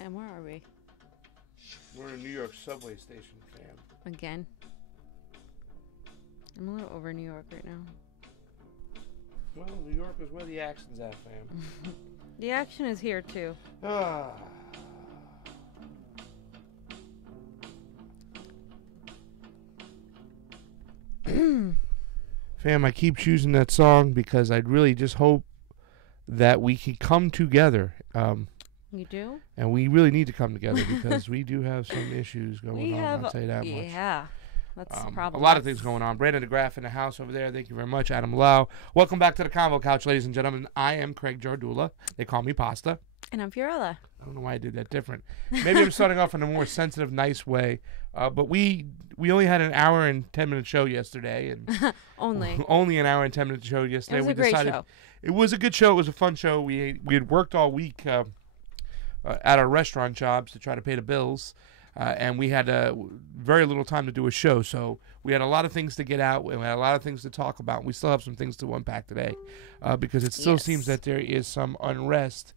Fam, where are we? We're in a New York subway station, fam. Again? I'm a little over New York right now. Well, New York is where the action's at, fam. The action is here, too. Ah. Fam, I keep choosing that song because I'd really just hope that we can come together. You do? And we really need to come together because we do have some issues going on, I'll tell you that much. Yeah, that's the problem. A lot of things going on. Brandon DeGraff in the house over there. Thank you very much. Adam Lau. Welcome back to the Convo Couch, ladies and gentlemen. I am Craig Jardula. They call me Pasta. And I'm Fiorella. I don't know why I did that different. Maybe I'm starting off in a more sensitive, nice way. But we only had an hour and 10-minute show yesterday. And only an hour and 10-minute show yesterday. It was a great show. It was a good show. It was a fun show. We had worked all week at our restaurant jobs to try to pay the bills. And we had very little time to do a show. So we had a lot of things to get out. We had a lot of things to talk about. We still have some things to unpack today because it still seems that there is some unrest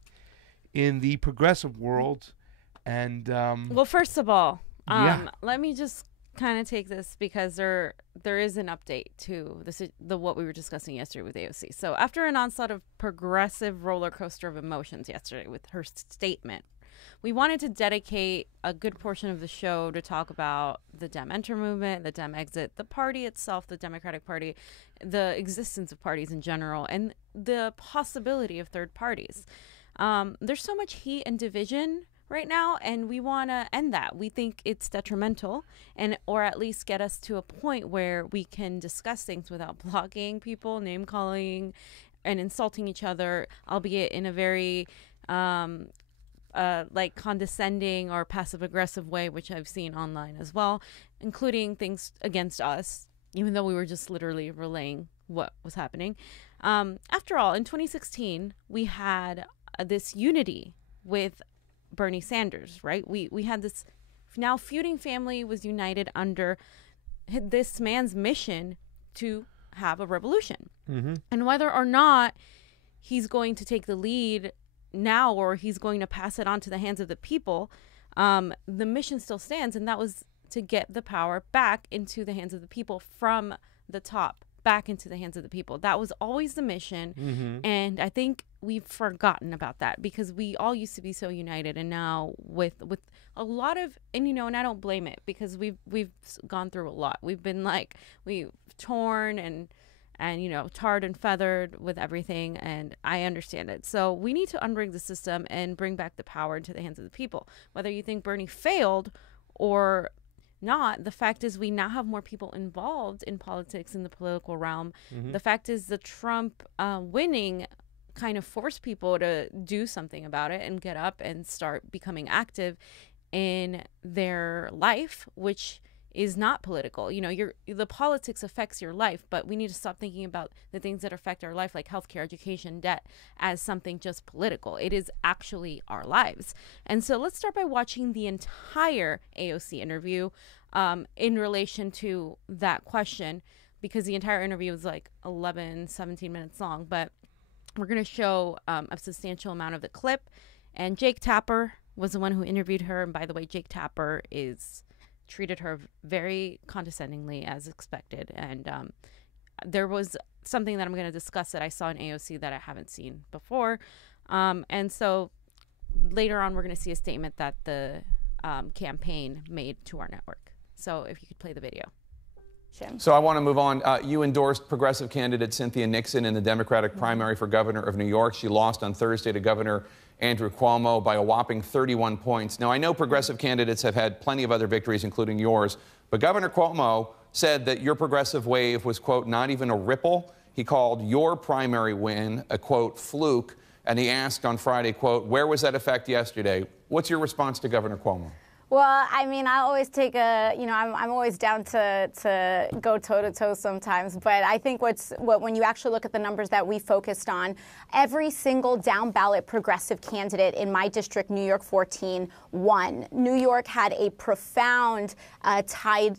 in the progressive world. And well, first of all, let me just kind of take this because there is an update to the what we were discussing yesterday with AOC. So after an onslaught of progressive roller coaster of emotions yesterday with her statement, we wanted to dedicate a good portion of the show to talk about the Dem Enter movement, the Dem Exit, the party itself, the Democratic Party, the existence of parties in general, and the possibility of third parties. There's so much heat and division right now, and we want to end that. We think it's detrimental, or at least get us to a point where we can discuss things without blocking people, name calling, and insulting each other, albeit in a very like condescending or passive aggressive way, which I've seen online as well, including things against us, even though we were just literally relaying what was happening. After all, in 2016, we had this unity with Bernie Sanders, right? We had this now feuding family was united under this man's mission to have a revolution. Mm-hmm. And whether or not he's going to take the lead now or he's going to pass it on to the hands of the people, the mission still stands, and that was to get the power back into the hands of the people from the top, back into the hands of the people. That was always the mission. Mm-hmm. And I think we've forgotten about that because we all used to be so united, and now with a lot of, and and I don't blame it because we've gone through a lot. We've been we've torn and tarred and feathered with everything, and I understand it. So we need to unring the system and bring back the power into the hands of the people. Whether you think Bernie failed or not, the fact is we now have more people involved in politics in the political realm. Mm-hmm. The fact is the Trump winning kind of forced people to do something about it and get up and start becoming active in their life, which is not political. The politics affects your life, but we need to stop thinking about the things that affect our life, like healthcare, education, debt, as something just political. It is actually our lives. And so let's start by watching the entire AOC interview in relation to that question, because the entire interview was 17 minutes long, but we're going to show a substantial amount of the clip. And Jake Tapper was the one who interviewed her. And by the way, Jake Tapper treated her very condescendingly, as expected. And there was something that I'm going to discuss that I saw in AOC that I haven't seen before. And so later on, we're going to see a statement that the campaign made to our network. So if you could play the video. So I want to move on. You endorsed progressive candidate Cynthia Nixon in the Democratic primary for governor of New York. She lost on Thursday to Governor Andrew Cuomo by a whopping 31 points. Now, I know progressive candidates have had plenty of other victories, including yours, but Governor Cuomo said that your progressive wave was, quote, not even a ripple. He called your primary win a, quote, fluke, and he asked on Friday, quote, where was that effect yesterday? What's your response to Governor Cuomo? Well, I mean, I always take I'm always down to go toe-to-toe sometimes. But I think when you actually look at the numbers that we focused on, every single down-ballot progressive candidate in my district, New York 14, won. New York had a profound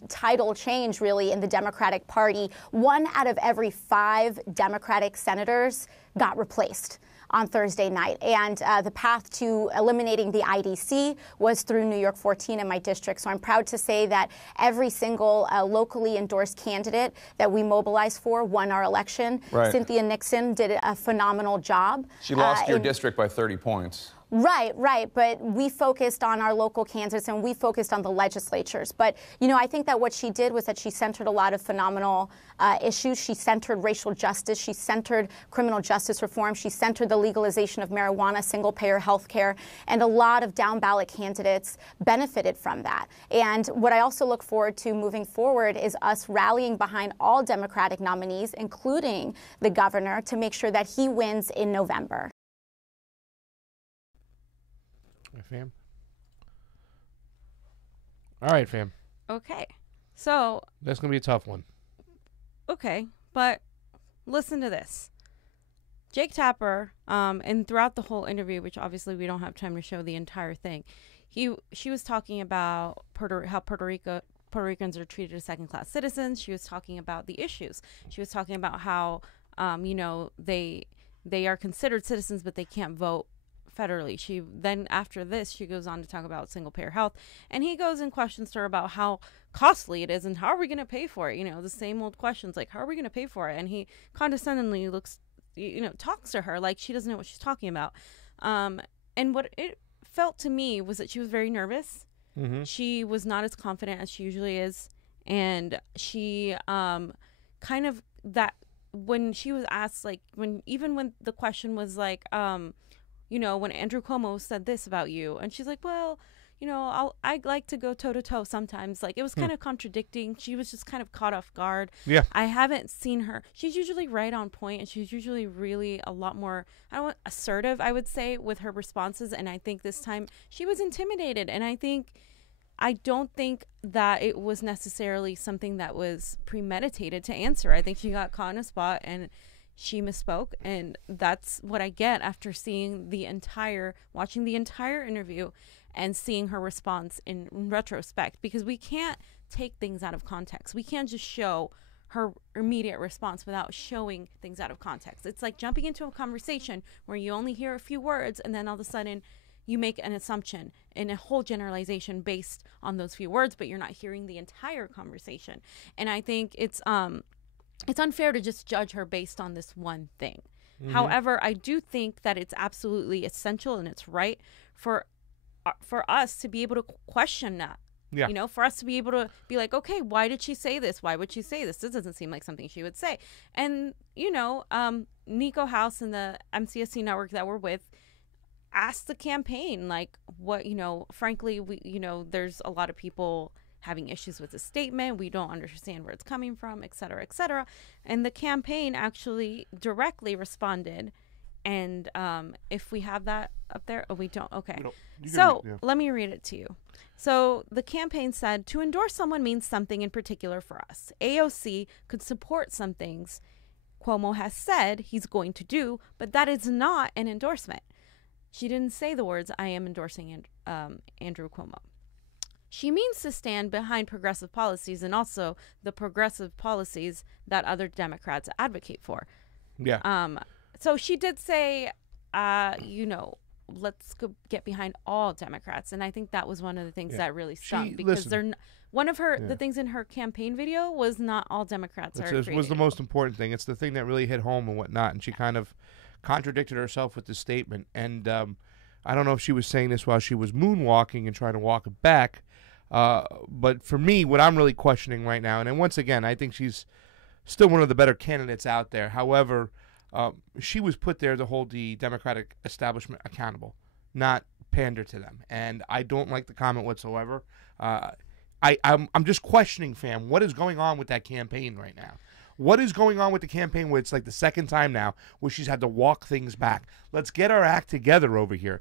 tidal change, really, in the Democratic Party. 1 out of every 5 Democratic senators got replaced. on Thursday night. And the path to eliminating the IDC was through New York 14 in my district. So I'm proud to say that every single locally endorsed candidate that we mobilized for won our election. Right. Cynthia Nixon did a phenomenal job. She lost your district by 30 points. Right. But we focused on our local candidates and we focused on the legislatures. But, you know, I think that what she did was that she centered a lot of phenomenal issues. She centered racial justice. She centered criminal justice reform. She centered the legalization of marijuana, single-payer health care. And a lot of down-ballot candidates benefited from that. And what I also look forward to moving forward is us rallying behind all Democratic nominees, including the governor, to make sure that he wins in November. Fam. All right, fam. Okay. So. That's going to be a tough one. Okay. But listen to this. Jake Tapper, and throughout the whole interview, which obviously we don't have time to show the entire thing, she was talking about how Puerto Ricans are treated as second-class citizens. She was talking about the issues. She was talking about how, they are considered citizens, but they can't vote federally. Then after this, she goes on to talk about single-payer health, and he goes and questions her about how costly it is and how are we going to pay for it. You know, the same old questions like, how are we going to pay for it? And he condescendingly talks to her like she doesn't know what she's talking about. And what it felt to me was that she was very nervous. Mm-hmm. She was not as confident as she usually is, and she kind of that when she was asked, like, when the question was like, when Andrew Cuomo said this about you, and she's like, well, I like to go toe to toe sometimes. Like, it was kind of contradicting. She was just kind of caught off guard. Yeah. I haven't seen her. She's usually right on point, and she's usually really a lot more, assertive, I would say, with her responses. And I think this time she was intimidated. And I don't think that it was necessarily something that was premeditated to answer. I think she got caught in a spot and she misspoke, and that's what I get after watching the entire interview and seeing her response in retrospect, because we can't take things out of context. We can't just show her immediate response without showing things out of context. It's like jumping into a conversation where you only hear a few words and then all of a sudden you make an assumption and a whole generalization based on those few words, but you're not hearing the entire conversation. And I think it's unfair to just judge her based on this one thing. Mm-hmm. However, I do think that it's absolutely essential and it's right for us to be able to question that. Yeah. For us to be able to be like, okay, why did she say this? Why would she say this? This doesn't seem like something she would say. And, Niko House and the MCSC network that we're with asked the campaign, like, what, frankly, there's a lot of people having issues with the statement. We don't understand where it's coming from, et cetera, et cetera. And the campaign actually directly responded. And if we have that up there, we don't. Okay. Let me read it to you. So the campaign said, to endorse someone means something in particular for us. AOC could support some things Cuomo has said he's going to do, but that is not an endorsement. She didn't say the words, I am endorsing Andrew Cuomo. She means to stand behind progressive policies and also the progressive policies that other Democrats advocate for. Yeah. So she did say, let's go get behind all Democrats. And I think that was one of the things that really stung, because the things in her campaign video was not all Democrats are creating. It was the most important thing. It's the thing that really hit home and whatnot. And she kind of contradicted herself with the statement. And I don't know if she was saying this while she was moonwalking and trying to walk it back. But for me, what I'm really questioning right now, and then once again, I think she's still one of the better candidates out there. However, she was put there to hold the Democratic establishment accountable, not pander to them. And I don't like the comment whatsoever. I'm just questioning, fam, what is going on with that campaign right now? What is going on with the campaign where it's like the second time now where she's had to walk things back? Let's get our act together over here.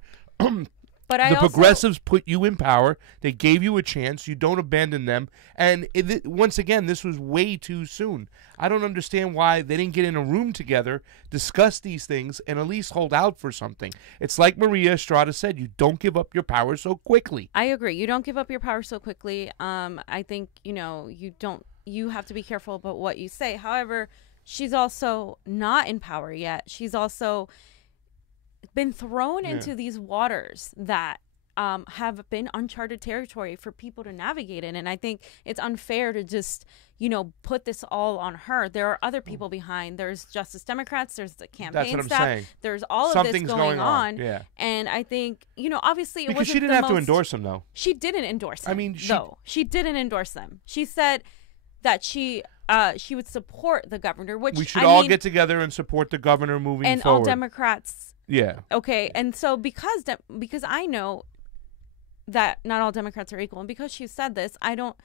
But the progressives put you in power. They gave you a chance. You don't abandon them. And once again, this was way too soon. I don't understand why they didn't get in a room together, discuss these things, and at least hold out for something. It's like Maria Estrada said, you don't give up your power so quickly. I agree. You don't give up your power so quickly. I think, you have to be careful about what you say. However, she's also not in power yet. She's also been thrown into these waters that have been uncharted territory for people to navigate in. And I think it's unfair to just, put this all on her. There are other people behind. There's Justice Democrats. There's the campaign staff. There's all of this going on. Yeah. And I think, obviously because she didn't have to endorse them, though. She didn't endorse them. I mean, she didn't endorse them. She said that she would support the governor, which we should all get together and support the governor moving forward. And all Democrats. Yeah. Okay. And so because I know that not all Democrats are equal, and because she said this, I don't,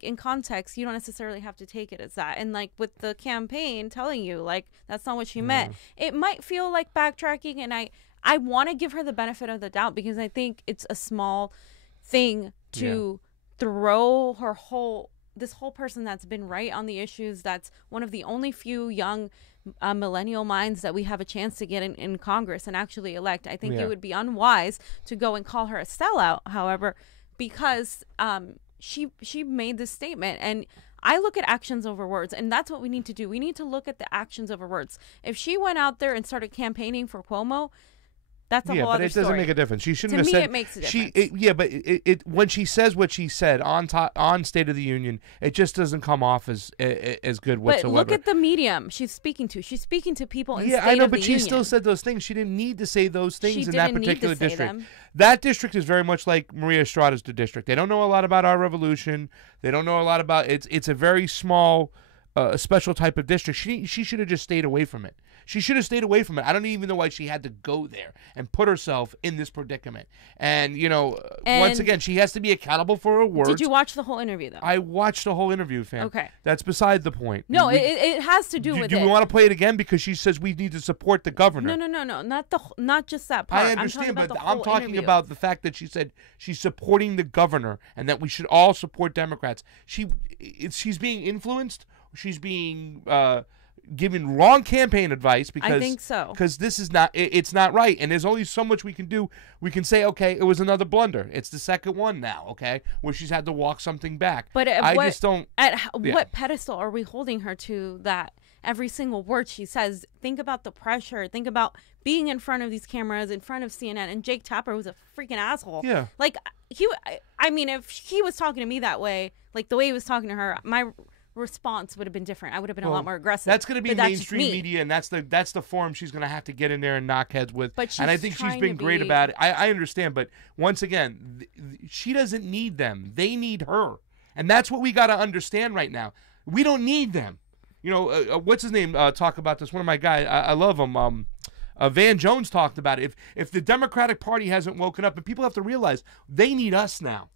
in context, you don't necessarily have to take it as that. And with the campaign telling you that's not what she meant, it might feel like backtracking. And I want to give her the benefit of the doubt, because I think it's a small thing to throw this whole person that's been right on the issues, that's one of the only few young millennial minds that we have a chance to get in Congress and actually elect. I think it would be unwise to go and call her a sellout, however, because she made this statement. And I look at actions over words, and that's what we need to do. We need to look at the actions over words. If she went out there and started campaigning for Cuomo, that's a whole other story. Yeah, but it doesn't make a difference. She shouldn't have said. To me, it makes a difference. But when she says what she said on State of the Union, it just doesn't come off as good whatsoever. But look at the medium she's speaking to. She's speaking to people in State of the Union. Yeah, I know, but she still said those things. She didn't need to say those things in that particular district. Them. That district is very much like Maria Estrada's district. They don't know a lot about our revolution. They don't know a lot about it. It's a very small, special type of district. She should have just stayed away from it. She should have stayed away from it. I don't even know why she had to go there and put herself in this predicament. And, once again, she has to be accountable for her words. Did you watch the whole interview, though? I watched the whole interview, fam. Okay. That's beside the point. No, it has to do with it. Do we want to play it again? Because she says we need to support the governor. No. Not just that part. I understand, I'm talking about the fact that she said she's supporting the governor and that we should all support Democrats. She's being influenced. She's being given wrong campaign advice, because I think so. Because this is not, it's not right, and there's only so much we can do. We can say, okay, it was another blunder. It's the second one now, okay, where she's had to walk something back. But what pedestal are we holding her to that every single word she says? Think about the pressure. Think about being in front of these cameras, in front of CNN, and Jake Tapper was a freaking asshole. Yeah. If he was talking to me that way, the way he was talking to her, my response would have been different. I would have been a lot more aggressive. That's going to be mainstream media, and that's the forum she's going to have to get in there and knock heads with. And I think she's been great about it. I understand, but once again, she doesn't need them. They need her, and that's what we got to understand right now. We don't need them. What's his name? Talk about this. One of my guys. I love him. Van Jones talked about it. If the Democratic Party hasn't woken up, and people have to realize they need us now.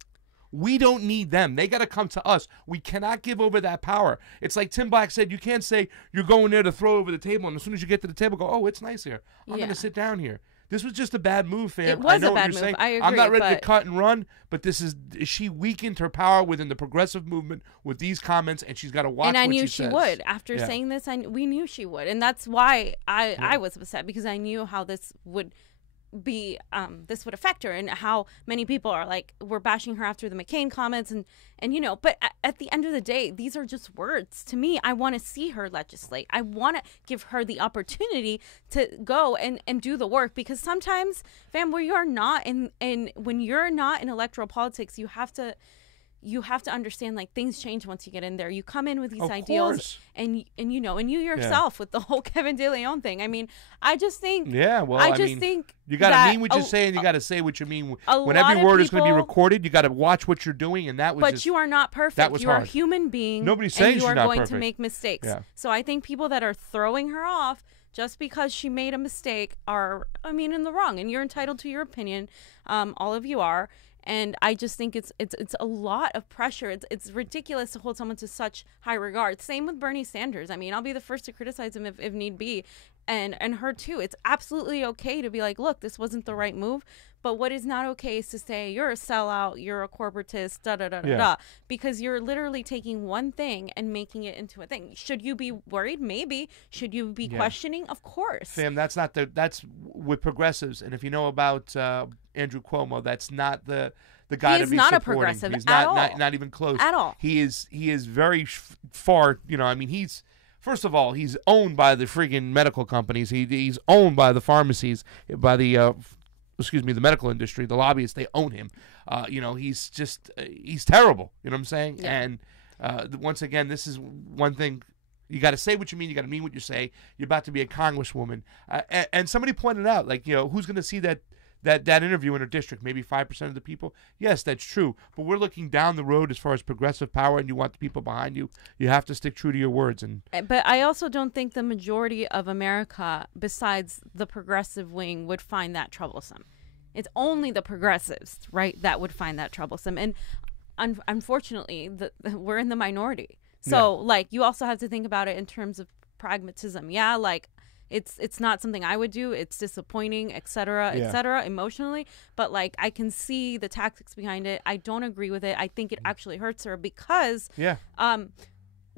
We don't need them. They got to come to us. We cannot give over that power. It's like Tim Black said, you can't say you're going there to throw over the table, and as soon as you get to the table, go, oh, it's nice here. I'm going to sit down here. This was just a bad move, fam. It was I know a bad what you're move. saying. I agree. I'm not ready to cut and run, but she weakened her power within the progressive movement with these comments, and she's got to watch what she says. And I knew she would. After saying this, we knew she would. And that's why I was upset, because I knew how this would be this would affect her, and how many people are we're bashing her after the McCain comments, and but at the end of the day, these are just words. To me, I want to see her legislate. I want to give her the opportunity to go and do the work, because sometimes, fam, when you're not in electoral politics, you have to understand things change once you get in there. You come in with these ideals, and you yourself with the whole Kevin De Leon thing. I mean, I just think think you got to mean what you say, and you got to say what you mean. When every word is going to be recorded, you got to watch what you're doing, and that was. But you are not perfect. That was you are hard. a human being. Nobody's saying she's not perfect. You are going to make mistakes. Yeah. So I think people that are throwing her off just because she made a mistake are, in the wrong, and you're entitled to your opinion. All of you are. And I just think it's a lot of pressure. It's ridiculous to hold someone to such high regard. Same with Bernie Sanders. I'll be the first to criticize him if need be, and her too. It's absolutely okay to be look, this wasn't the right move. But what is not okay is to say you're a sellout, you're a corporatist, da, because you're literally taking one thing and making it into a thing. Should you be worried? Maybe. Should you be questioning? Of course. Sam, that's with progressives. And if you know about Andrew Cuomo, that's not the guy to be supporting. He's not a progressive at all. Not even close. At all. He is very far, he's First of all, he's owned by the friggin' medical companies. He's owned by the pharmacies, by the the medical industry, the lobbyists. They own him. He's just he's terrible. You know what I'm saying? Yeah. And once again, this is one thing. You got to say what you mean. You got to mean what you say. You're about to be a congresswoman. And somebody pointed out, like, who's going to see that interview in her district? Maybe 5% of the people. Yes, that's true. But we're looking down the road as far as progressive power, and you want the people behind you. You have to stick true to your words. But I also don't think the majority of America, besides the progressive wing, would find that troublesome. It's only the progressives, right, that would find that troublesome. And unfortunately, we're in the minority. So, like, you also have to think about it in terms of pragmatism. Yeah, like, it's not something I would do. It's disappointing, et cetera, emotionally. But, like, I can see the tactics behind it. I don't agree with it. I think it actually hurts her because,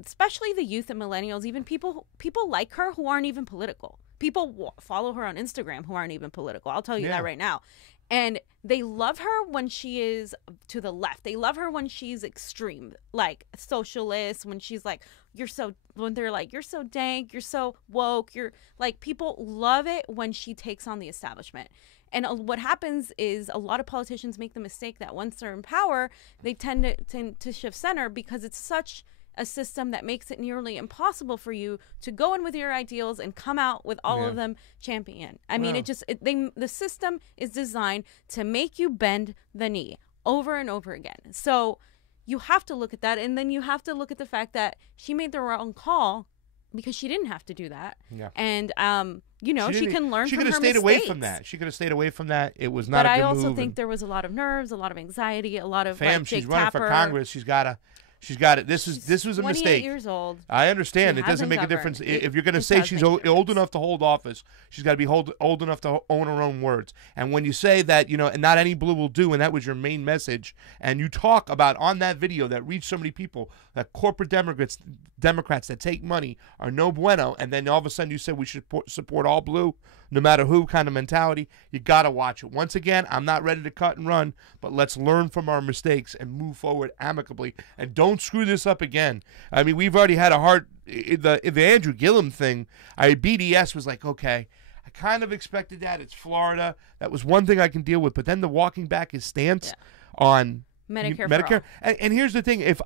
especially the youth and millennials, even people like her who aren't even political. People follow her on Instagram who aren't even political. I'll tell you that right now. And they love her when she is to the left. They love her when she's extreme, like socialist, when she's like, when they're like, you're so dank, you're so woke, you're like, people love it when she takes on the establishment. And what happens is a lot of politicians make the mistake that once they're in power, they tend to shift center because it's such a system that makes it nearly impossible for you to go in with your ideals and come out with all of them champion. I mean, the system is designed to make you bend the knee over and over again. So you have to look at that, and then you have to look at the fact that she made the wrong call because she didn't have to do that. Yeah. And she can learn from her mistakes. She could have stayed away from that. She could have stayed away from that. It was not a good move. But I also think there was a lot of nerves, a lot of anxiety, a lot of she's running for Congress. She's got it. This was a mistake. 28 years old. I understand. It doesn't make a difference. If you're going to say she's old enough to hold office, she's got to be old enough to own her own words. And when you say that, and not any blue will do, and that was your main message, and you talk about on that video that reached so many people, that corporate Democrats that take money are no bueno, and then all of a sudden you said we should support all blue, no matter who kind of mentality, you got to watch it. Once again, I'm not ready to cut and run, but let's learn from our mistakes and move forward amicably, and don't screw this up again. I mean, we've already had the Andrew Gillum thing. BDS was like, okay, I kind of expected that. It's Florida. That was one thing I can deal with, but then the walking back his stance on Medicare. And here's the thing: if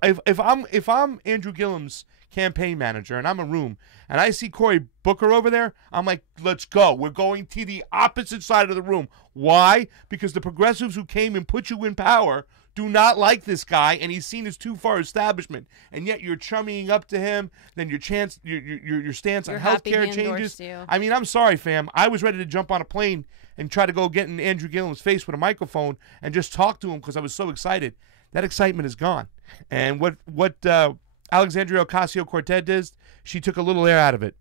I'm Andrew Gillum's campaign manager and I'm a room and I see Cory Booker over there, I'm like, let's go. We're going to the opposite side of the room. Why? Because the progressives who came and put you in power do not like this guy, and he's seen as too far establishment, and yet you're chummying up to him. Then your stance on healthcare changes. I mean, I'm sorry, fam. I was ready to jump on a plane and try to go get in Andrew Gillum's face with a microphone and just talk to him because I was so excited. That excitement is gone. And what Alexandria Ocasio-Cortez did, she took a little air out of it.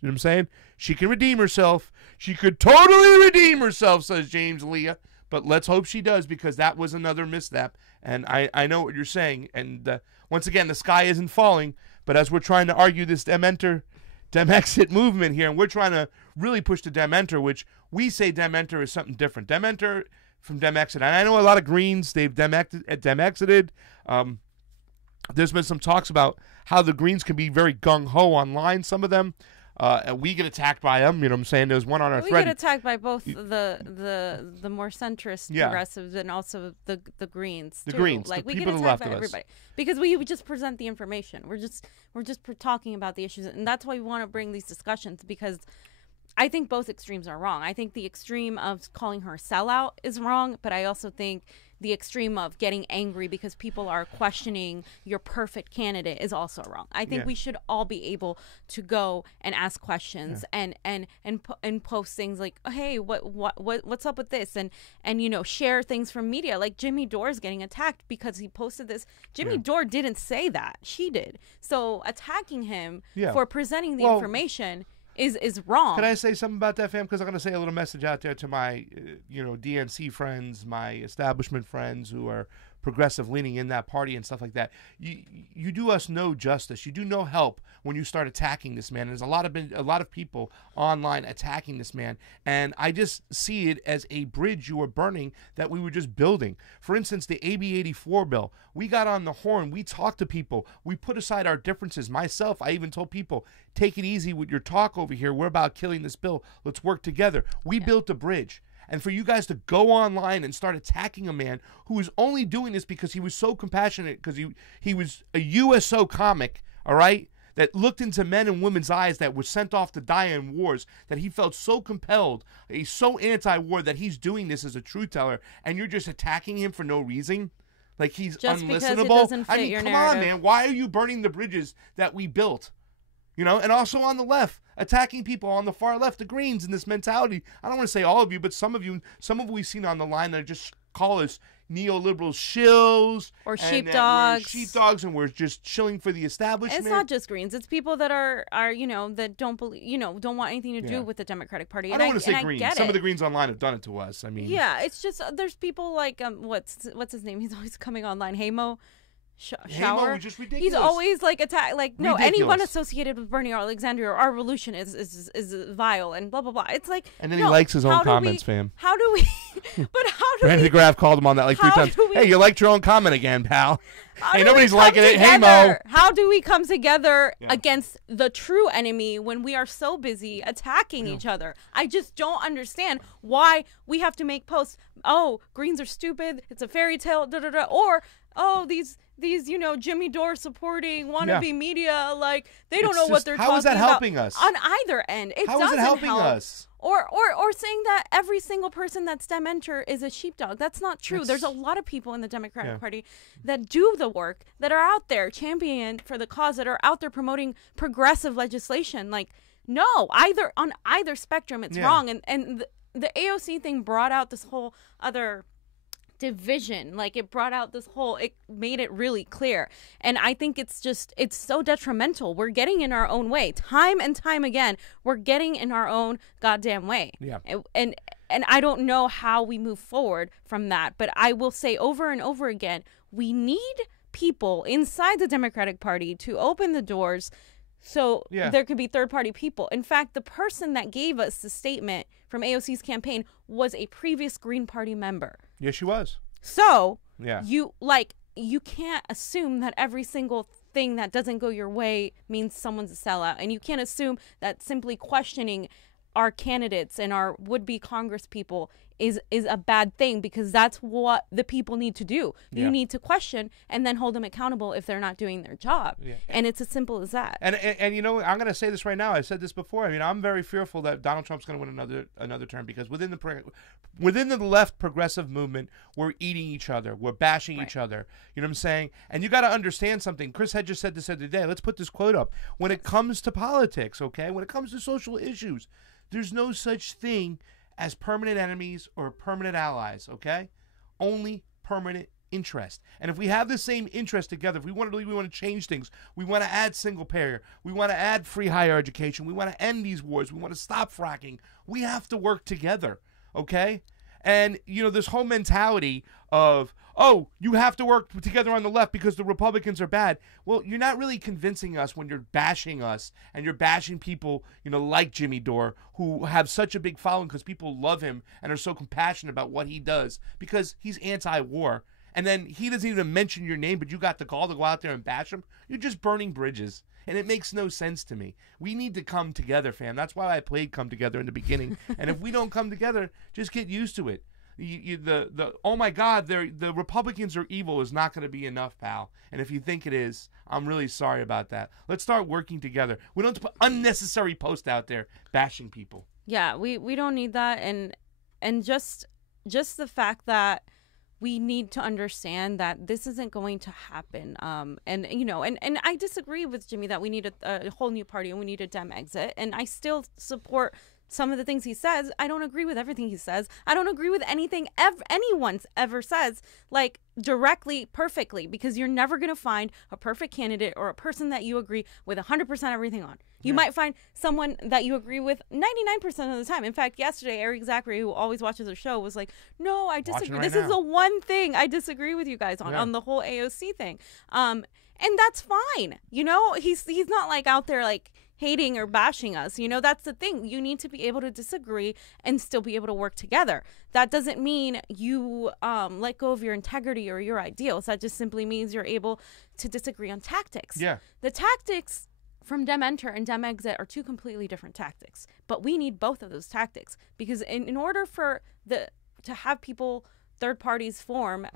You know what I'm saying? She can redeem herself. She could totally redeem herself, says James Leah. But let's hope she does, because that was another misstep. And I know what you're saying. And once again, the sky isn't falling. But as we're trying to argue this Dem-Exit movement here, and we're trying to really push the Dem-Enter, which we say Dem-Enter is something different. Dem-Enter from Dem-Exit. And I know a lot of Greens, they've Dem-Exited. There's been some talks about how the Greens can be very gung-ho online, some of them. And we get attacked by them. You know what I'm saying? There's one on our thread. We get attacked by both the more centrist progressives and also the Greens. The Greens. Like, the we get attacked by everybody because we just present the information. We're just talking about the issues, and that's why we want to bring these discussions, because I think both extremes are wrong. I think the extreme of calling her a sellout is wrong, but I also think the extreme of getting angry because people are questioning your perfect candidate is also wrong. I think we should all be able to go and ask questions and post things like, oh, hey, what's up with this, and share things from media. Like Jimmy Dore's getting attacked because he posted this. Jimmy Dore didn't say that. She did. So attacking him for presenting the information is wrong. Can I say something about that, fam? Because I'm going to say a little message out there to my, DNC friends, my establishment friends who are progressive leaning in that party and stuff like that. You do us no justice. You do no help when you start attacking this man. There's a lot of people online attacking this man, and I just see it as a bridge you are burning that we were just building. For instance, the AB 84 bill. We got on the horn. We talked to people. We put aside our differences. Myself, I even told people, take it easy with your talk over here. We're about killing this bill. Let's work together. We built a bridge. And for you guys to go online and start attacking a man who was only doing this because he was so compassionate, because he was a USO comic, all right, that looked into men and women's eyes that were sent off to die in wars, that he felt so compelled, he's so anti-war that he's doing this as a truth teller, and you're just attacking him for no reason? Like he's just unlistenable? because it doesn't fit I mean, your come narrative. on, man. Why are you burning the bridges that we built? You know, and also on the left, attacking people on the far left, the Greens, in this mentality. I don't want to say all of you, but some of we've seen on the line that just call us neoliberal shills or sheepdogs. sheepdogs. Sheepdogs, and we're just chilling for the establishment. It's not just Greens. It's people that are that don't believe, don't want anything to do with the Democratic Party. I don't want to say Greens. Some it. of the Greens online have done it to us. I mean, yeah, it's just there's people like what's his name? He's always coming online. Hamo. Shower. Hamo, just ridiculous. He's always like attack, like no, Ridiculous. anyone associated with Bernie or Alexandria or our revolution is vile and blah blah blah. It's like, and then he likes his own comments, fam. How do we? But how do Brandon we? DeGraff called him on that like 3 times. Hey, you liked your own comment again, pal. Hey, nobody's liking it. Hey, Mo. How do we come together against the true enemy when we are so busy attacking each other? I just don't understand why we have to make posts. Oh, Greens are stupid. It's a fairy tale. Da da da. Or these Jimmy Dore supporting wannabe media, like they don't know what they're talking about. How is that helping us? On either end, it how doesn't is it helping help. us? Or saying that every single person that's STEM enter is a sheepdog. That's not true. There's a lot of people in the Democratic Party that do the work, that are out there championing for the cause, that are out there promoting progressive legislation. Like, no, on either spectrum, it's wrong. And the AOC thing brought out this whole other division. Like, it brought out it made it really clear. And I think it's so detrimental. We're getting in our own way time and time again. We're getting in our own goddamn way. And I don't know how we move forward from that, but I will say over and over again, we need people inside the Democratic Party to open the doors so there could be third-party people. In fact, the person that gave us the statement from AOC's campaign was a previous Green Party member. Yes, she was. So you can't assume that every single thing that doesn't go your way means someone's a sellout, and you can't assume that simply questioning our candidates and our would-be Congress people is a bad thing, because that's what the people need to do. You need to question and then hold them accountable if they're not doing their job. And it's as simple as that. And I'm going to say this right now. I've said this before. I mean, I'm very fearful that Donald Trump's going to win another term, because within the left progressive movement, we're eating each other. We're bashing each other. You know what I'm saying? And you got to understand something. Chris had just said this the other day. Let's put this quote up. When it comes to politics, okay, when it comes to social issues, there's no such thing as permanent enemies or permanent allies, okay? Only permanent interest. And if we have the same interest together, if we want to change things, we want to add single payer, we want to add free higher education, we want to end these wars, we want to stop fracking, we have to work together, okay? And, this whole mentality of, oh, you have to work together on the left because the Republicans are bad. Well, you're not really convincing us when you're bashing us, and you're bashing people, like Jimmy Dore, who have such a big following because people love him and are so compassionate about what he does because he's anti-war. And then he doesn't even mention your name, but you got the gall to go out there and bash him. You're just burning bridges. And it makes no sense to me. We need to come together, fam. That's why I played Come Together in the beginning. And if we don't come together, just get used to it. Oh my God, the Republicans are evil is not going to be enough, pal. And if you think it is, I'm really sorry about that. Let's start working together. We don't put unnecessary posts out there bashing people. Yeah, we don't need that. And just the fact that we need to understand that this isn't going to happen. And I disagree with Jimmy that we need a whole new party and we need a Dem exit. And I still support some of the things he says. I don't agree with everything he says. I don't agree with anything anyone's ever says, like, directly, perfectly, because you're never going to find a perfect candidate or a person that you agree with 100% everything on. You might find someone that you agree with 99% of the time. In fact, yesterday, Eric Zachary, who always watches the show, was like, no, I disagree. This is the one thing I disagree with you guys on the whole AOC thing. And that's fine. You know, he's not like out there like hating or bashing us. You know, that's the thing. You need to be able to disagree and still be able to work together. That doesn't mean you let go of your integrity or your ideals. That just simply means you're able to disagree on tactics. Yeah. The tactics from Dem Enter and Dem Exit are two completely different tactics. But we need both of those tactics because in order for to have people, third parties form,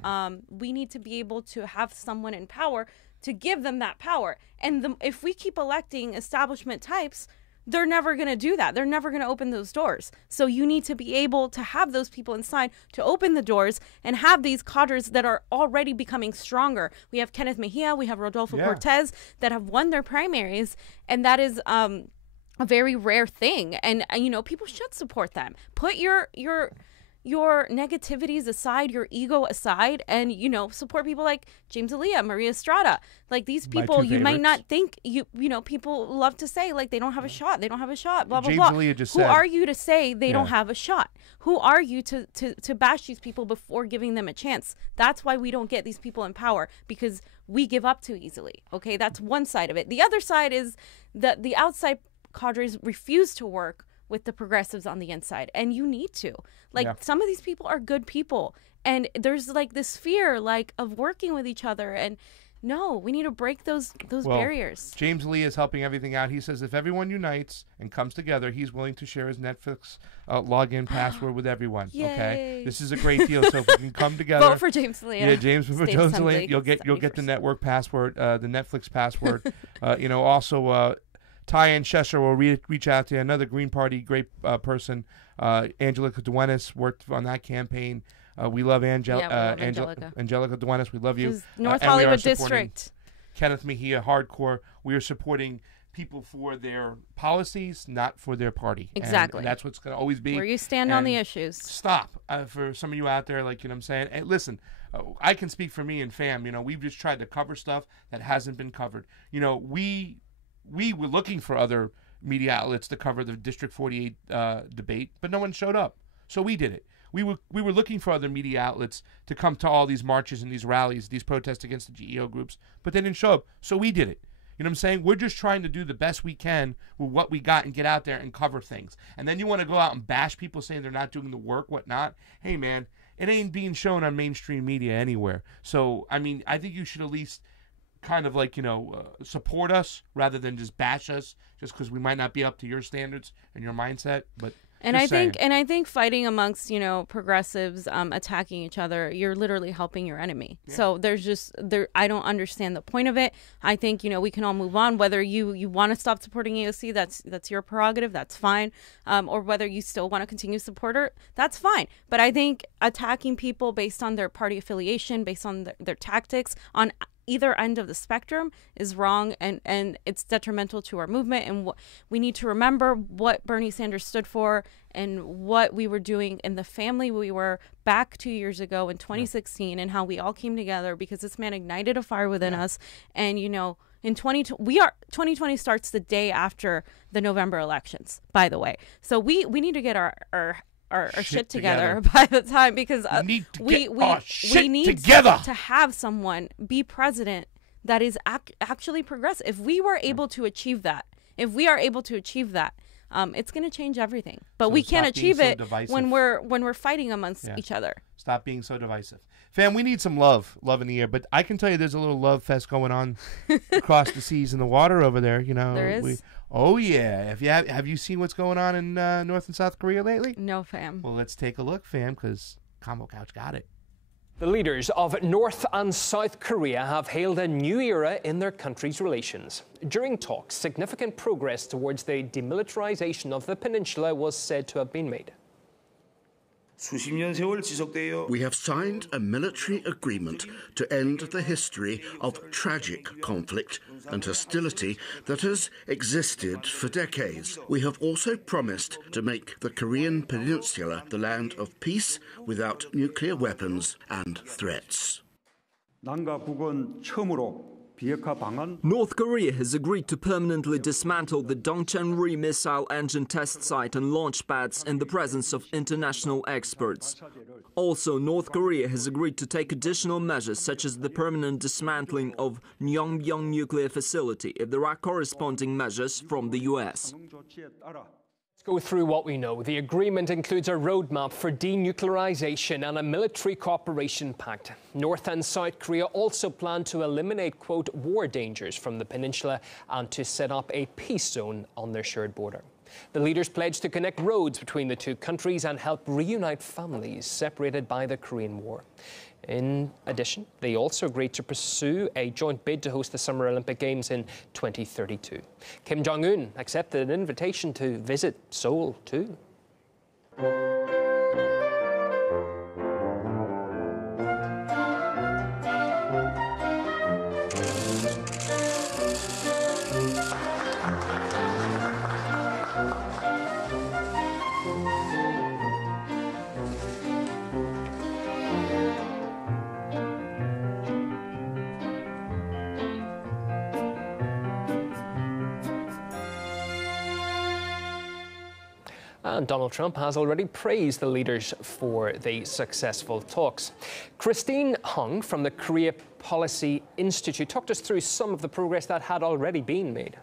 we need to be able to have someone in power to give them that power. And if we keep electing establishment types, they're never going to do that. They're never going to open those doors. So you need to be able to have those people inside to open the doors and have these cadres that are already becoming stronger. We have Kenneth Mejia, we have Rodolfo Cortez that have won their primaries, and that is a very rare thing. And you know, people should support them. Put your negativities aside, your ego aside, and, you know, support people like James Aaliyah, Maria Estrada. Like, these people, you might not think, you know, people love to say, like, they don't have a shot, blah, blah, James blah. Aaliyah just Who are you to say they don't have a shot? Who are you to bash these people before giving them a chance? That's why we don't get these people in power, because we give up too easily, okay? That's one side of it. The other side is that the outside cadres refuse to work with the progressives on the inside, and you need to. Like, some of these people are good people, and there's like this fear like of working with each other, and no, we need to break those barriers. James Lee is helping everything out. He says if everyone unites and comes together, he's willing to share his Netflix login password with everyone. Yay. Okay, this is a great deal. So if we can come together, vote for James Lee. Yeah, James for James Lee. You'll get the network password, the Netflix password. You know, also. Tyann Cheshire will reach out to another Green Party great person. Angelica Duenas worked on that campaign. We love Angelica Duenas. We love you. North Hollywood District. Kenneth Mejia, hardcore. We are supporting people for their policies, not for their party. Exactly. And that's what's going to always be. Where you stand on the issues. Stop. For some of you out there, like, you know what I'm saying? And listen, I can speak for me and fam. You know, we've just tried to cover stuff that hasn't been covered. You know, we were looking for other media outlets to cover the District 48 debate, but no one showed up. So we did it. We were looking for other media outlets to come to all these marches and these rallies, these protests against the GEO groups, but they didn't show up. So we did it. You know what I'm saying? We're just trying to do the best we can with what we got and get out there and cover things. And then you want to go out and bash people saying they're not doing the work, whatnot. Hey, man, it ain't being shown on mainstream media anywhere. So, I mean, I think you should at least kind of like, you know, support us rather than just bash us just because we might not be up to your standards and your mindset. But I think fighting amongst, you know, progressives attacking each other, you're literally helping your enemy. Yeah. So I don't understand the point of it. I think, you know, we can all move on. Whether you want to stop supporting AOC, that's your prerogative. That's fine. Or whether you still want to continue to support her, that's fine. But I think attacking people based on their party affiliation, based on their tactics on either end of the spectrum is wrong, and it's detrimental to our movement. And we need to remember what Bernie Sanders stood for and what we were doing in the family we were back 2 years ago in 2016, and how we all came together because this man ignited a fire within us. And, you know, in 2020 starts the day after the November elections, by the way. So we need to get our shit together by the time, because we need to have someone be president that is actually progressive. If we were able to achieve that, it's going to change everything. But so we can't achieve it when we're fighting amongst each other. Stop being so divisive. Fam, we need some love in the air. But I can tell you there's a little love fest going on across the seas and the water over there. You know, there is. Oh, yeah. Have you seen what's going on in North and South Korea lately? No, fam. Well, let's take a look, fam, because Convo Couch got it. The leaders of North and South Korea have hailed a new era in their countries' relations. During talks, significant progress towards the demilitarization of the peninsula was said to have been made. We have signed a military agreement to end the history of tragic conflict and hostility that has existed for decades. We have also promised to make the Korean peninsula the land of peace without nuclear weapons and threats. North Korea has agreed to permanently dismantle the Dongcheon-ri missile engine test site and launch pads in the presence of international experts. Also, North Korea has agreed to take additional measures such as the permanent dismantling of Yongbyon nuclear facility if there are corresponding measures from the US. Let's go through what we know. The agreement includes a roadmap for denuclearization and a military cooperation pact. North and South Korea also plan to eliminate, quote, war dangers from the peninsula and to set up a peace zone on their shared border. The leaders pledged to connect roads between the two countries and help reunite families separated by the Korean War. In addition, they also agreed to pursue a joint bid to host the Summer Olympic Games in 2032. Kim Jong-un accepted an invitation to visit Seoul too. And Donald Trump has already praised the leaders for the successful talks. Christine Hung from the Korea Policy Institute talked us through some of the progress that had already been made.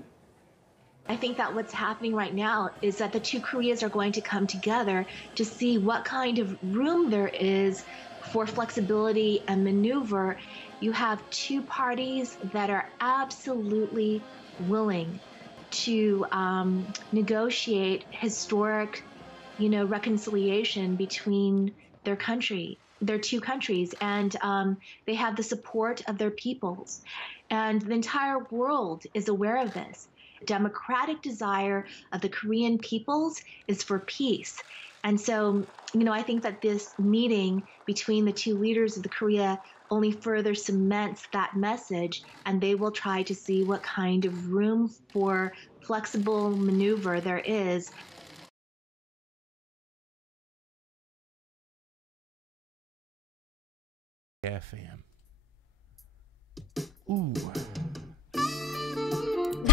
I think that what's happening right now is that the two Koreas are going to come together to see what kind of room there is for flexibility and maneuver. You have two parties that are absolutely willing to negotiate historic, reconciliation between their two countries, and they have the support of their peoples. And the entire world is aware of this. Democratic desire of the Korean peoples is for peace. And so, I think that this meeting between the two leaders of the Korea only further cements that message, and they will try to see what kind of room for flexible maneuver there is. Yeah, fam. Ooh.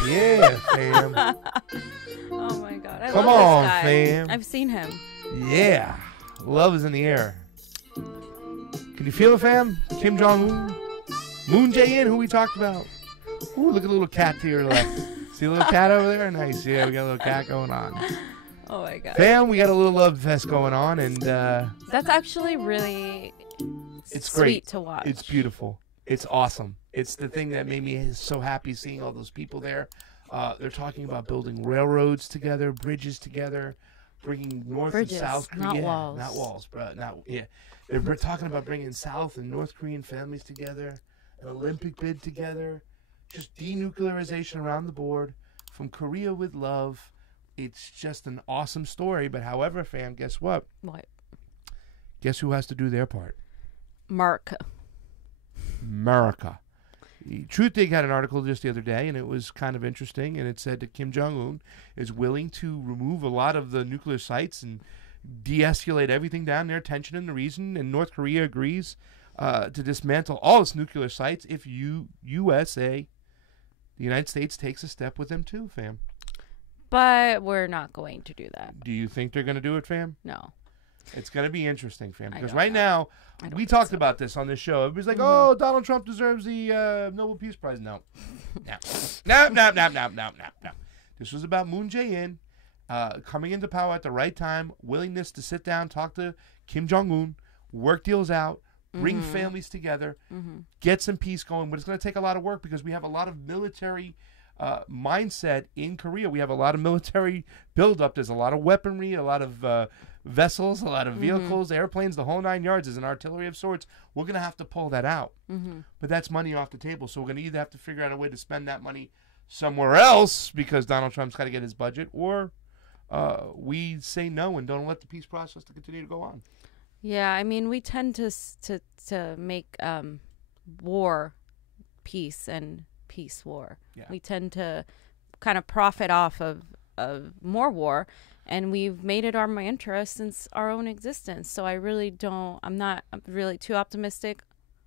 Yeah, fam. Oh my God! I Come love on, this guy. fam. I've seen him. Yeah. Love is in the air. Can you feel it, fam? Kim Jong-un? Moon Jae-in, who we talked about. Ooh, look at the little cat to your left. See a little cat over there? Nice. Yeah, we got a little cat going on. Oh my God. Fam, we got a little love fest going on, and that's actually really it's sweet great to watch. It's beautiful. It's awesome. It's the thing that made me so happy seeing all those people there. They're talking about building railroads together, bridges together, bringing North and South Korea. Not walls. Not walls, bro. They're talking about bringing South and North Korean families together, an Olympic bid together, just denuclearization around the board, from Korea with love. It's just an awesome story. But however, fam, guess what? What? Guess who has to do their part? America. Truthdig had an article just the other day, and it was kind of interesting, and it said that Kim Jong-un is willing to remove a lot of the nuclear sites and de-escalate everything down there, tension in the region, and North Korea agrees to dismantle all its nuclear sites if USA, the United States, takes a step with them too, fam. But we're not going to do that. Do you think they're going to do it, fam? No. It's going to be interesting, fam, because don't right know. now, we talked about this on this show. Everybody's like, oh, Donald Trump deserves the Nobel Peace Prize. No. No. This was about Moon Jae-in coming into power at the right time, willingness to sit down, talk to Kim Jong-un, work deals out, bring families together, get some peace going. But it's going to take a lot of work because we have a lot of military mindset in Korea. We have a lot of military buildup. There's a lot of weaponry, a lot of vessels, a lot of vehicles, airplanes, the whole 9 yards. Is an artillery of sorts. We're going to have to pull that out. But that's money off the table. So we're going to either have to figure out a way to spend that money somewhere else because Donald Trump's got to get his budget, or we say no and don't let the peace process to continue to go on. Yeah, I mean, we tend to make war peace and peace war. Yeah. We tend to kind of profit off of more war, and we've made it our interest since our own existence. So I'm not really too optimistic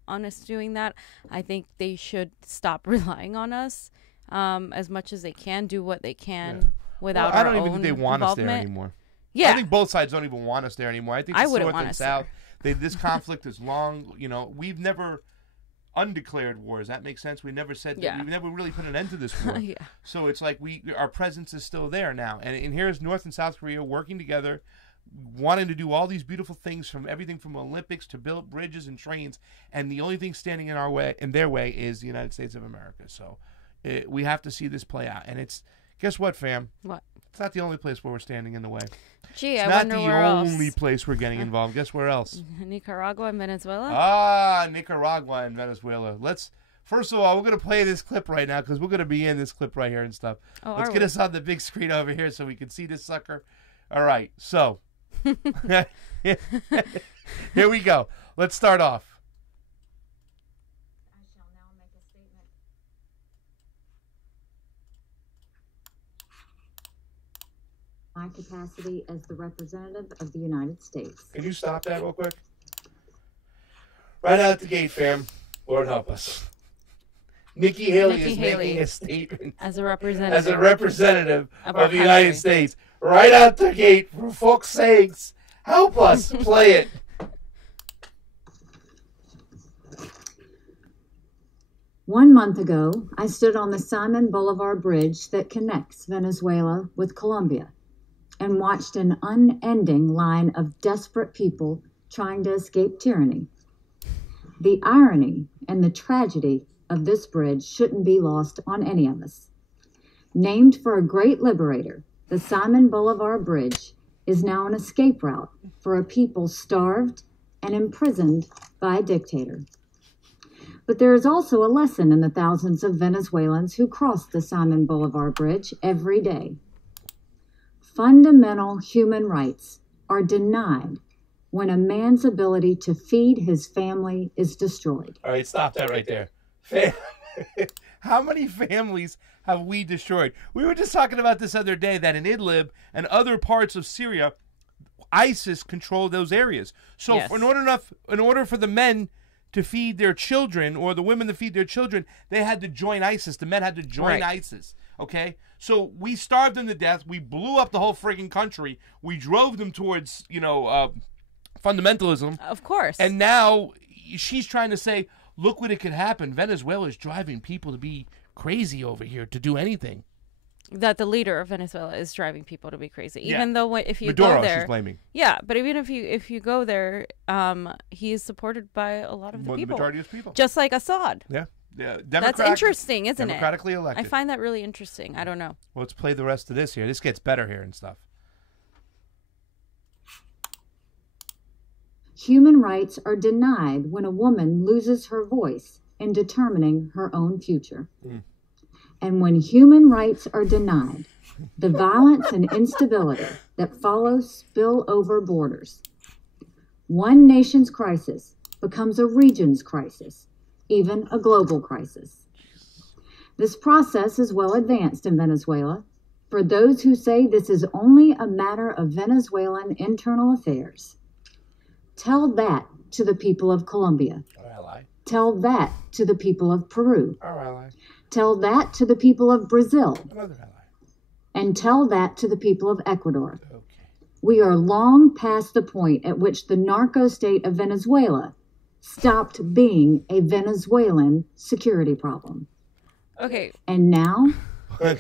on us doing that. I think they should stop relying on us as much as they can, do what they can without I our don't even own think they want us there involvement. anymore. Yeah. I think both sides don't even want us there anymore. I think I it's wouldn't north want and us south. This conflict is long. We've never undeclared wars. That makes sense. We never said that. We've never really put an end to this war. Yeah. So it's like our presence is still there now. And here's North and South Korea working together, wanting to do all these beautiful things, from everything from Olympics to build bridges and trains. And the only thing standing in their way is the United States of America. So we have to see this play out. And guess what, fam? What? It's not the only place where we're standing in the way. Gee, It's I not wonder the where only else. place we're getting involved. Guess where else? Nicaragua and Venezuela. Nicaragua and Venezuela. First of all, we're going to play this clip right now because we're going to be in this clip right here and stuff. Oh, Let's get us on the big screen over here so we can see this sucker. All right, so here we go. Let's start off. My capacity as the representative of the United States. Can you stop that real quick? Right out the gate, fam. Lord help us. Nikki Haley is making a statement as a representative of the United States. Right out the gate, for fuck's sakes. Help us. Play it. One month ago, I stood on the Simon Bolivar Bridge that connects Venezuela with Colombia and watched an unending line of desperate people trying to escape tyranny. The irony and the tragedy of this bridge shouldn't be lost on any of us. Named for a great liberator, the Simon Bolivar Bridge is now an escape route for a people starved and imprisoned by a dictator. But there is also a lesson in the thousands of Venezuelans who cross the Simon Bolivar Bridge every day. Fundamental human rights are denied when a man's ability to feed his family is destroyed. All right, stop that right there. How many families have we destroyed? We were just talking about this other day that in Idlib and other parts of Syria, ISIS controlled those areas. So Yes. in order for the men to feed their children or the women to feed their children, they had to join ISIS. The men had to join ISIS. Okay? So we starved them to death. We blew up the whole friggin' country. We drove them towards, fundamentalism. Of course. And now she's trying to say, look what it could happen. Venezuela is driving people to be crazy over here to do anything. That the leader of Venezuela is driving people to be crazy. Yeah. Even though if you Maduro, go there, she's blaming. Yeah, but even if you go there, he is supported by a lot of the people. The majority of people. Just like Assad. Yeah. Yeah. That's interesting, isn't it? Democratically elected. I find that really interesting. I don't know. Well, let's play the rest of this here. This gets better here and stuff. Human rights are denied when a woman loses her voice in determining her own future. And when human rights are denied, the violence and instability that follow spill over borders. One nation's crisis becomes a region's crisis, even a global crisis. This process is well advanced in Venezuela. For those who say this is only a matter of Venezuelan internal affairs, tell that to the people of Colombia. Our ally. Tell that to the people of Peru. Our ally. Tell that to the people of Brazil. Another ally. And tell that to the people of Ecuador. Okay. We are long past the point at which the narco state of Venezuela stopped being a Venezuelan security problem. Okay. And now, Wait.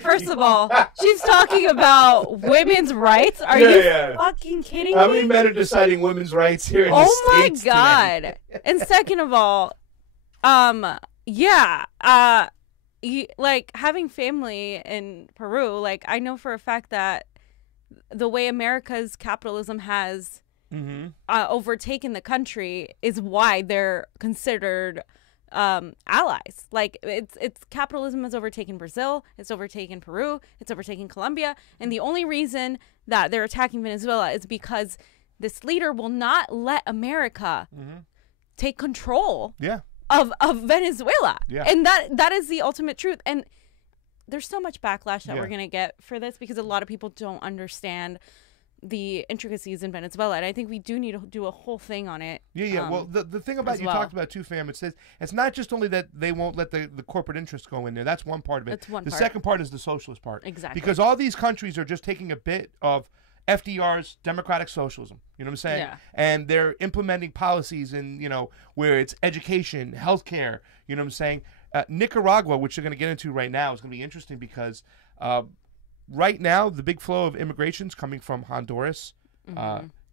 First of all, she's talking about women's rights. Are you fucking kidding How me? many men are deciding women's rights here in the Oh my States God. today? And second of all, like having family in Peru, like I know for a fact that the way America's capitalism has overtaken the country is why they're considered allies. Like it's capitalism has overtaken Brazil, it's overtaken Peru, it's overtaken Colombia, and the only reason that they're attacking Venezuela is because this leader will not let America take control of Venezuela. Yeah. And that is the ultimate truth. And there's so much backlash that we're going to get for this because a lot of people don't understand the intricacies in Venezuela. And I think we do need to do a whole thing on it. Yeah. Well, the thing about you talked about too, fam, it says it's not just only that they won't let the corporate interests go in there. That's one part of it. That's one the part. second part is the socialist part. Exactly. Because all these countries are just taking a bit of FDR's democratic socialism. You know what I'm saying? Yeah. And they're implementing policies in, where it's education, healthcare. You know what I'm saying? Nicaragua, which they're going to get into right now, is going to be interesting because right now the big flow of immigration is coming from Honduras,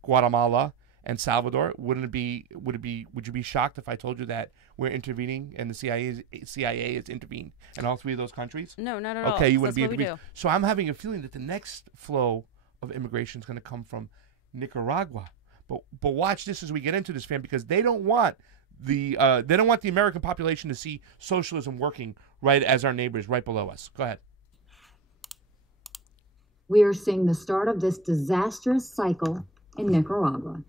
Guatemala, and Salvador. Would you be shocked if I told you that we're intervening and the CIA has intervened in all three of those countries? No, not at all. Okay, you wouldn't be That's what we intervening. do. So I'm having a feeling that the next flow of immigration is going to come from Nicaragua. But watch this as we get into this, fam, because they don't want the American population to see socialism working right as our neighbors right below us. Go ahead. We are seeing the start of this disastrous cycle in Nicaragua.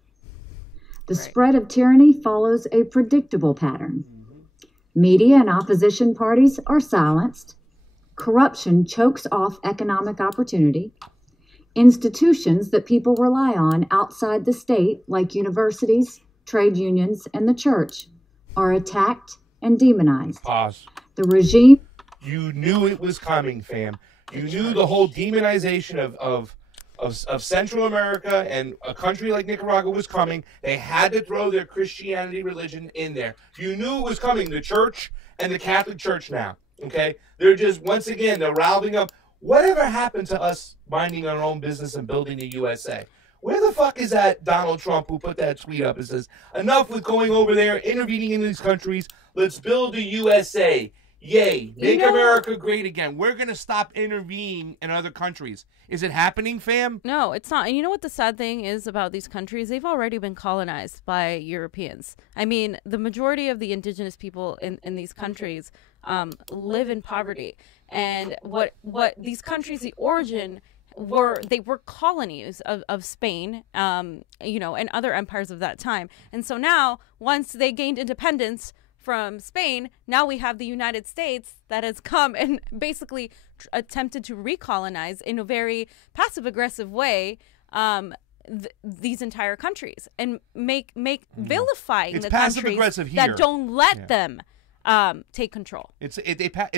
The spread of tyranny follows a predictable pattern. Media and opposition parties are silenced. Corruption chokes off economic opportunity. Institutions that people rely on outside the state, like universities, trade unions, and the church, are attacked and demonized. Pause. The regime... You knew it was coming, fam. You knew the whole demonization of Central America and a country like Nicaragua was coming. They had to throw their Christianity religion in there. You knew it was coming. The church and the Catholic Church now, okay? They're just, once again, they're rounding up. Whatever happened to us minding our own business and building the USA? Where the fuck is that Donald Trump who put that tweet up and says, enough with going over there, intervening in these countries, let's build a USA. Yay, make America great again. We're going to stop intervening in other countries. Is it happening, fam? No, it's not. And you know what the sad thing is about these countries? They've already been colonized by Europeans. I mean, the majority of the indigenous people in these countries live in poverty. And what these countries, the origin they were colonies of Spain, and other empires of that time. And so now, once they gained independence from Spain, now we have the United States that has come and basically attempted to recolonize in a very passive-aggressive way these entire countries and make vilifying the countries that don't let them take control. It's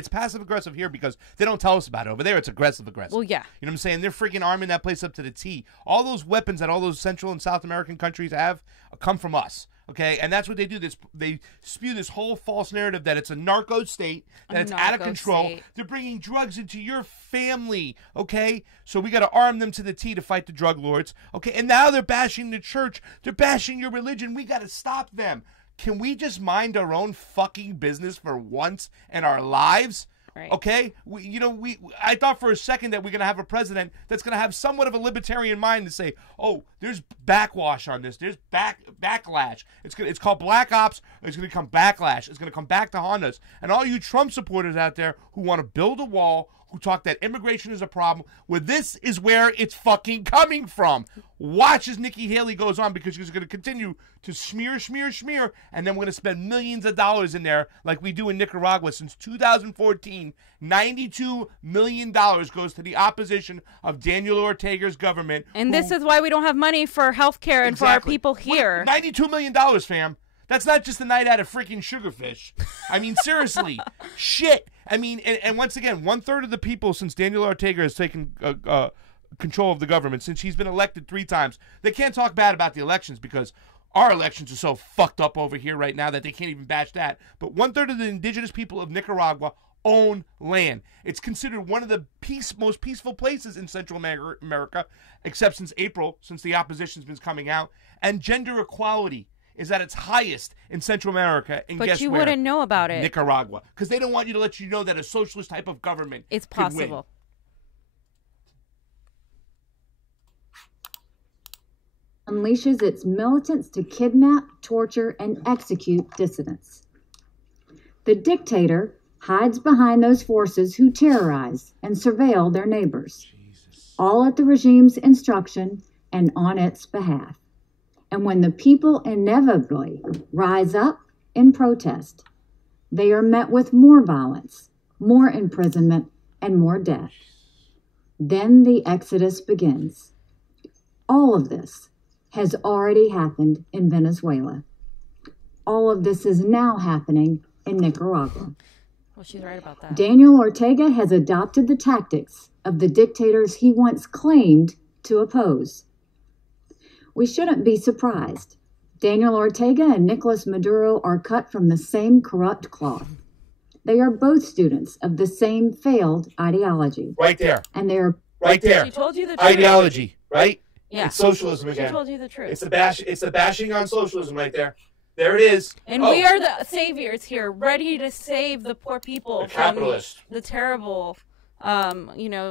passive aggressive here because they don't tell us about it. Over there, it's aggressive. Well, yeah. You know what I'm saying? They're freaking arming that place up to the T. All those weapons that all those Central and South American countries have come from us. Okay, and that's what they do. They spew this whole false narrative that it's a narco state, that it's out of control. They're bringing drugs into your family. Okay, so we got to arm them to the T to fight the drug lords. Okay, and now they're bashing the church. They're bashing your religion. We got to stop them. Can we just mind our own fucking business for once in our lives? Right. Okay, I thought for a second that we're gonna have a president that's gonna have somewhat of a libertarian mind to say, "Oh, there's backwash on this. There's backlash. It's called Black Ops. It's gonna come backlash. It's gonna come back to haunt us." And all you Trump supporters out there who want to build a wall, who talk that immigration is a problem, well, this is where it's fucking coming from. Watch as Nikki Haley goes on, because she's going to continue to smear, and then we're going to spend millions of dollars in there like we do in Nicaragua. Since 2014, $92 million goes to the opposition of Daniel Ortega's government. And this is why we don't have money for health care and for our people here. $92 million, fam. That's not just a night out of freaking Sugarfish. I mean, seriously. Shit. I mean, and once again, 1/3 of the people since Daniel Ortega has taken control of the government, since he's been elected 3 times, they can't talk bad about the elections because our elections are so fucked up over here right now that they can't even bash that. But 1/3 of the indigenous people of Nicaragua own land. It's considered one of the most peaceful places in Central America, except since April, since the opposition's been coming out. And gender equality is at its highest in Central America. And but you wouldn't know about it. Nicaragua. Because they don't want you to let you know that a socialist type of government it's possible. Unleashes its militants to kidnap, torture, and execute dissidents. The dictator hides behind those forces who terrorize and surveil their neighbors, all at the regime's instruction and on its behalf. And when the people inevitably rise up in protest, they are met with more violence, more imprisonment, and more death. Then the exodus begins. All of this has already happened in Venezuela. All of this is now happening in Nicaragua. Well, she's right about that. Daniel Ortega has adopted the tactics of the dictators he once claimed to oppose. We shouldn't be surprised. Daniel Ortega and Nicolas Maduro are cut from the same corrupt cloth. They are both students of the same failed ideology. Right there. And they are right there. She told you the truth. Ideology, right? Yeah. It's socialism again. She told you the truth. It's the bashing on socialism right there. There it is. And we are the saviors here, ready to save the poor people from the terrible,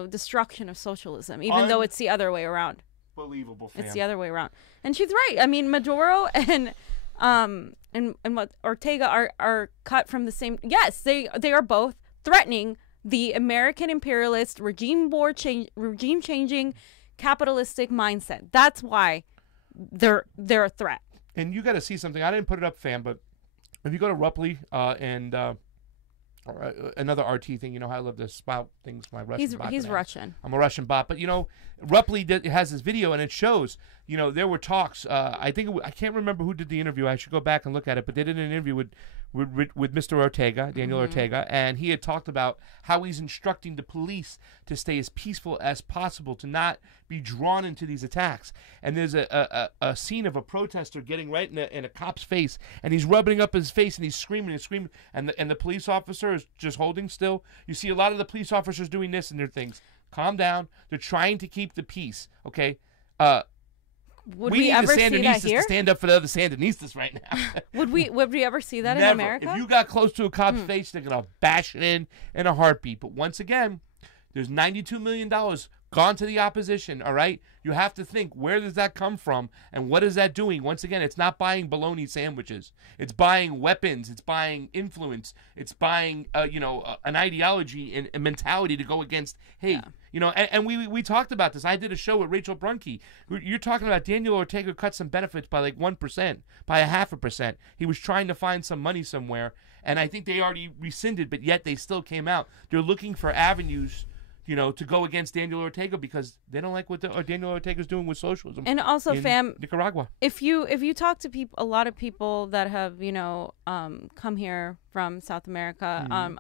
destruction of socialism, even though it's the other way around. Believable, fam. It's the other way around. And she's right. I mean, Maduro and what Ortega are cut from the same. Yes, they are both threatening the American imperialist regime changing capitalistic mindset. That's why they're a threat. And you got to see something. I didn't put it up, fam, but if you go to Rupley and another RT thing, you know how I love to spout things. My Russian bot. He's Russian. I'm a Russian bot, but Rupley has this video and it shows. There were talks. I can't remember who did the interview. I should go back and look at it. But they did an interview with Mr. Ortega, Daniel Ortega, and he had talked about how he's instructing the police to stay as peaceful as possible, to not be drawn into these attacks. And there's a scene of a protester getting right in a cop's face, and he's rubbing up his face, and he's screaming and screaming, and the police officer is just holding still. You see a lot of the police officers doing this and their things. Calm down. They're trying to keep the peace, okay? Would we ever see that here? To stand up for the other Sandinistas right now. Would we ever see that Never. in America? If you got close to a cop's face, they're gonna bash it in a heartbeat. But once again, there's $92 million gone to the opposition. All right, you have to think, where does that come from, and what is that doing? Once again, it's not buying bologna sandwiches. It's buying weapons. It's buying influence. It's buying an ideology and a mentality to go against hate. Yeah. And we talked about this. I did a show with Rachel Brunke. You're talking about Daniel Ortega cut some benefits by like 1%, by 0.5%. He was trying to find some money somewhere, and I think they already rescinded, but yet they still came out. They're looking for avenues, to go against Daniel Ortega because they don't like what Daniel Ortega's doing with socialism. And also, fam, Nicaragua. If you talk to a lot of people that have come here from South America,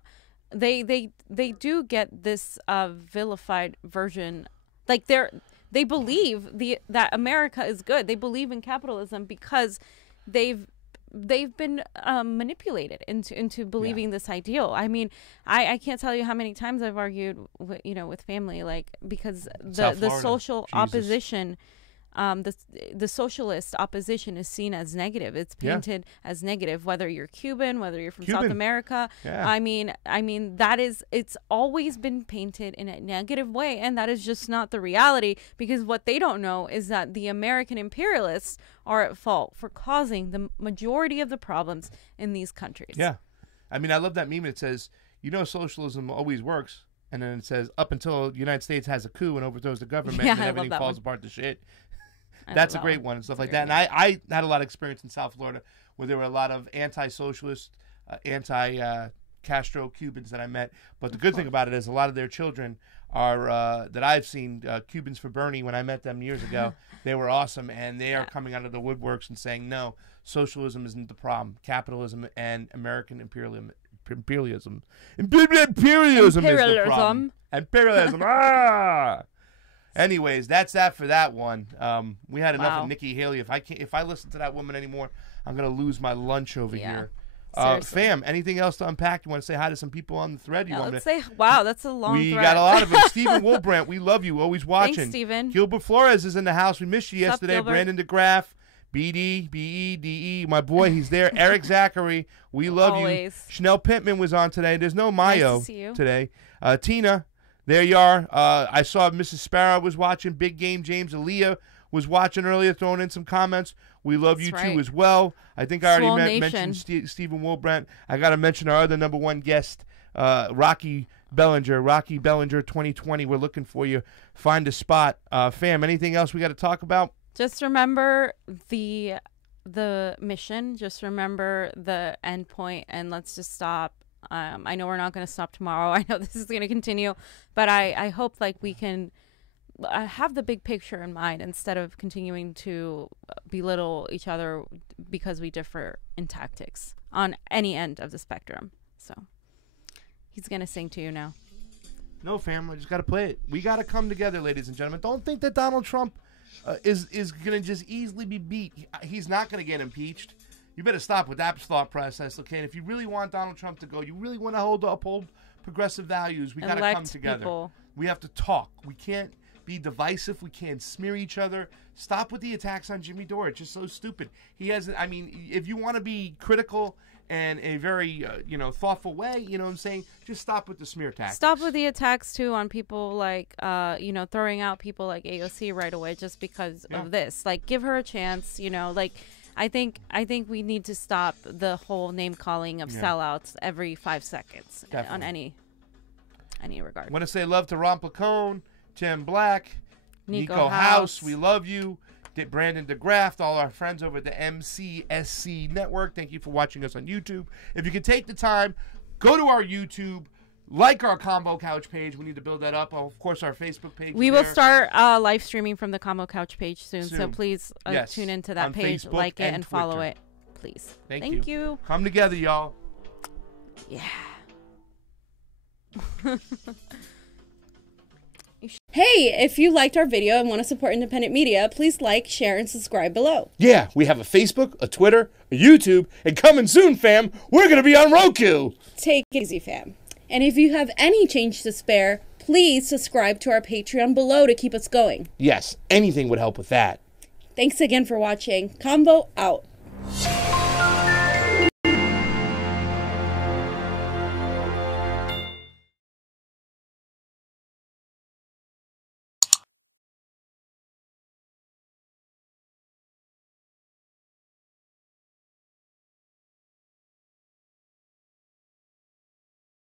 they do get this vilified version. Like they believe that America is good. They believe in capitalism because they've been manipulated into believing this ideal. I mean, I can't tell you how many times I've argued with family, like, because the social opposition, the socialist opposition is seen as negative. It's painted as negative, whether you're Cuban, whether you're from South America. Yeah. I mean it's always been painted in a negative way, and that is just not the reality, because what they don't know is that the American imperialists are at fault for causing the majority of the problems in these countries. Yeah. I mean, I love that meme. It says, socialism always works. And then it says, up until the United States has a coup and overthrows the government, and then everything falls apart to shit. That's a great one and stuff like that. And I had a lot of experience in South Florida where there were a lot of anti-socialist, anti-Castro Cubans that I met. But the good thing about it is a lot of their children are, that I've seen, Cubans for Bernie when I met them years ago. They were awesome, and they are coming out of the woodworks and saying, no, socialism isn't the problem. Capitalism and American imperialism is the problem. Imperialism. Anyways, that's that for that one. We had enough of Nikki Haley. If I listen to that woman anymore, I'm gonna lose my lunch over here. Fam, anything else to unpack? You want to say hi to some people on the thread? Wow, that's a long thread. We got a lot of them. Stephen Wilbrandt, we love you. Always watching. Thanks, Stephen. Gilbert Flores is in the house. We missed you yesterday. Gilbert? Brandon DeGraff, BD, BEDE, my boy, he's there. Eric Zachary, we love you. Chanel Pittman was on today. There's no Mayo nice to see you. Today. Tina, there you are. I saw Mrs. Sparrow was watching. Big Game James Aaliyah was watching earlier, throwing in some comments. We love you too as well. I think I already mentioned Stephen Wilbrandt. I got to mention our other #1 guest, Rocky Bellinger. Rocky Bellinger 2020. We're looking for you. Find a spot. Fam, anything else we got to talk about? Just remember the mission. Just remember the end point, and let's just stop. I know we're not going to stop tomorrow. I know this is going to continue, but I hope like we can have the big picture in mind instead of continuing to belittle each other because we differ in tactics on any end of the spectrum. So he's going to sing to you now. No, fam, I just got to play it. We got to come together, ladies and gentlemen. Don't think that Donald Trump is going to just easily be beat. He's not going to get impeached. You better stop with that thought process, okay? And if you really want Donald Trump to go, you really want to uphold progressive values, we got to come together. People. We have to talk. We can't be divisive. We can't smear each other. Stop with the attacks on Jimmy Dore. It's just so stupid. He hasn't. I mean, if you want to be critical and a very thoughtful way, you know what I'm saying, just stop with the smear tactics. Stop with the attacks too on people like throwing out people like AOC right away just because of this. Like, give her a chance. I think we need to stop the whole name calling of sellouts every 5 seconds. Definitely. On any regard. I want to say love to Ron Placone, Tim Black, Niko House. We love you. Brandon DeGraft, all our friends over at the MCSC Network. Thank you for watching us on YouTube. If you can take the time, go to our YouTube, like our Convo Couch page. We need to build that up. Of course, our Facebook page. We will start live streaming from the Convo Couch page soon. So please tune into that page, Facebook, like it, and follow it. Please. Thank you. Come together, y'all. Yeah. Hey, if you liked our video and want to support independent media, please like, share, and subscribe below. Yeah, we have a Facebook, a Twitter, a YouTube, and coming soon, fam, we're going to be on Roku. Take it easy, fam. And if you have any change to spare, please subscribe to our Patreon below to keep us going. Yes, anything would help with that. Thanks again for watching. Convo out.